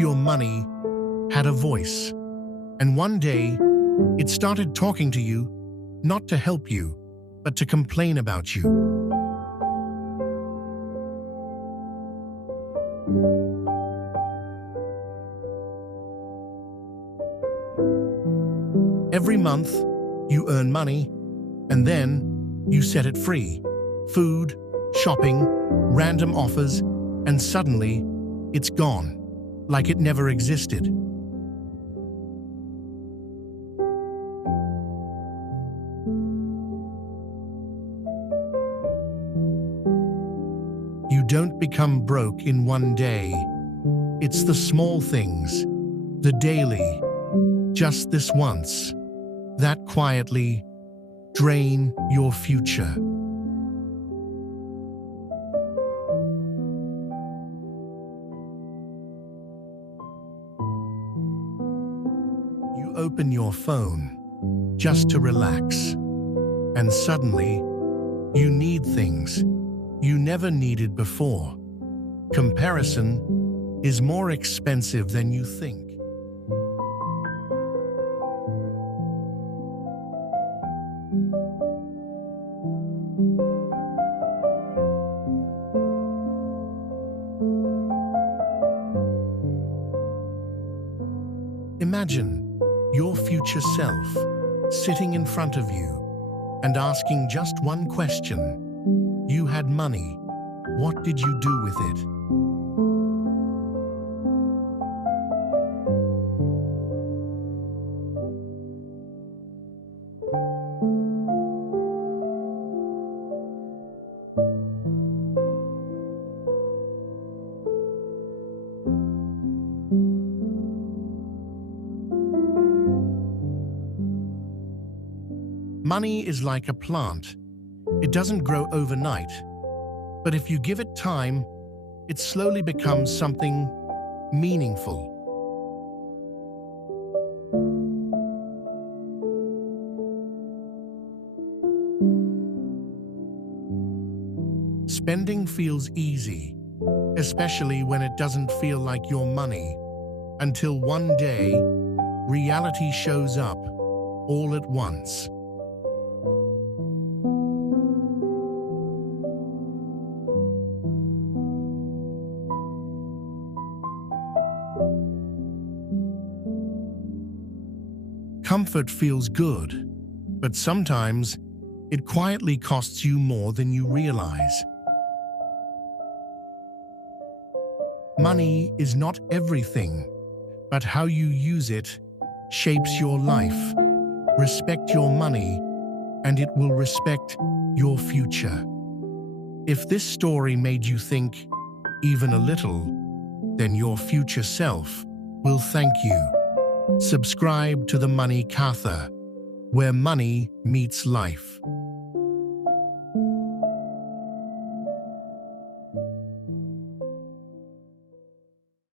your money had a voice, and one day it started talking to you, not to help you, but to complain about you. Every month, you earn money, and then you set it free. Food, shopping, random offers, and suddenly, it's gone, like it never existed. You don't become broke in one day. It's the small things, the daily, just this once, that quietly drain your future. You open your phone just to relax, and suddenly you need things you never needed before. Comparison is more expensive than you think. Imagine your future self sitting in front of you and asking just one question. You had money. What did you do with it? Money is like a plant. It doesn't grow overnight, but if you give it time, it slowly becomes something meaningful. Spending feels easy, especially when it doesn't feel like your money, until one day, reality shows up all at once. Comfort feels good, but sometimes it quietly costs you more than you realize. Money is not everything, but how you use it shapes your life. Respect your money, and it will respect your future. If this story made you think even a little, then your future self will thank you. Subscribe to the Money Katha, where money meets life.